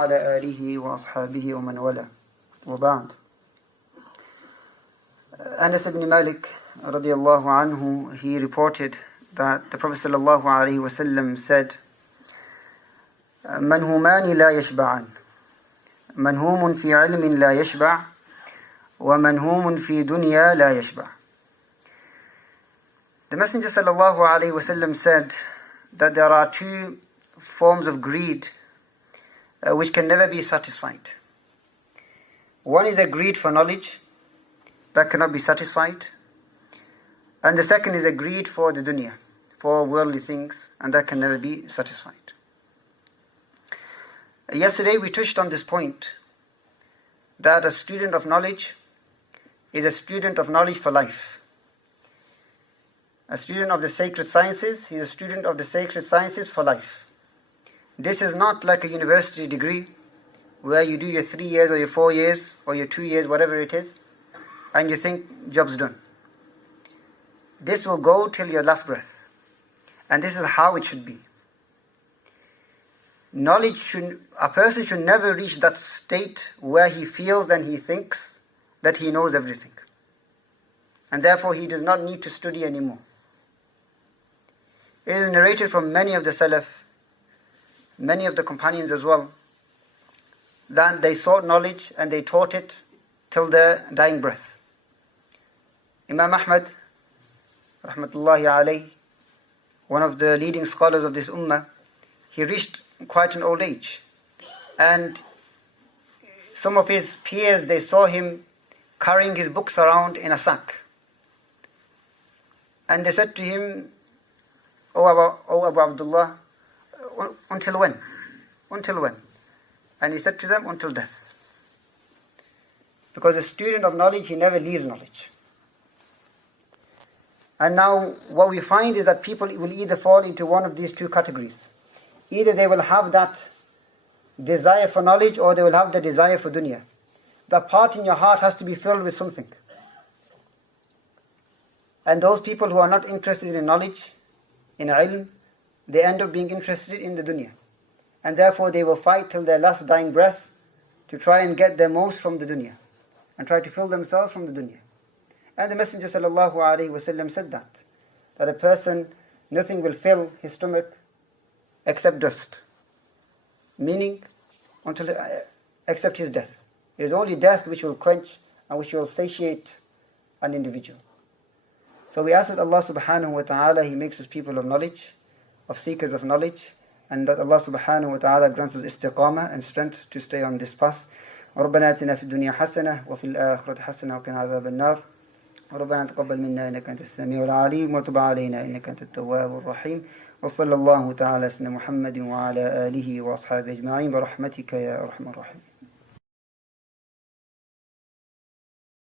على آله وأصحابه ومن والاه وبعد. Anas ibn Malik radiallahu anhu, he reported that the Prophet sallallahu alayhi wasallam said, منهومان لا يشبعان منهوم في علم لا يشبع ومنهوم في دنيا لا يشبع. The Messenger sallallahu alayhi wasallam said that there are two forms of greed which can never be satisfied. One is a greed for knowledge that cannot be satisfied, and the second is a greed for the dunya, for worldly things, and that can never be satisfied. Yesterday we touched on this point, that a student of knowledge is a student of knowledge for life. A student of the sacred sciences, he is a student of the sacred sciences for life. This is not like a university degree where you do your 3 years or your 4 years or your 2 years, whatever it is, and you think job's done. This will go till your last breath. And this is how it should be. A person should never reach that state where he feels and he thinks that he knows everything. And therefore he does not need to study anymore. It is narrated from many of the Salaf, many of the companions as well, that they sought knowledge and they taught it till their dying breath. Imam Ahmad, rahmatullahi alayhi, one of the leading scholars of this ummah, he reached quite an old age. And some of his peers, they saw him carrying his books around in a sack. And they said to him, O Abu Abdullah, until when? Until when? And he said to them, until death. Because a student of knowledge, he never leaves knowledge. And now what we find is that people will either fall into one of these two categories. Either they will have that desire for knowledge, or they will have the desire for dunya. That part in your heart has to be filled with something. And those people who are not interested in knowledge, in ilm, they end up being interested in the dunya. And therefore they will fight till their last dying breath to try and get their most from the dunya, and try to fill themselves from the dunya. And the Messenger sallallahu alaihi wasallam said that a person, nothing will fill his stomach except dust. Meaning, except his death. It is only death which will quench and which will satiate an individual. So we ask that Allah subhanahu wa ta'ala, He makes us people of knowledge, of seekers of knowledge, and that Allah subhanahu wa ta'ala grants us istiqamah and strength to stay on this path. ربنا آتنا في الدنيا حسنة وفي الآخرة حسنة وقنا عذاب النار. ربنا تقبل منا إنك أنت السميع العليم وتب علينا إنك أنت التواب الرحيم. وصلى الله تعالى على سيدنا محمد وعلى آله وأصحابه أجمعين برحمتك يا أرحم الراحمين.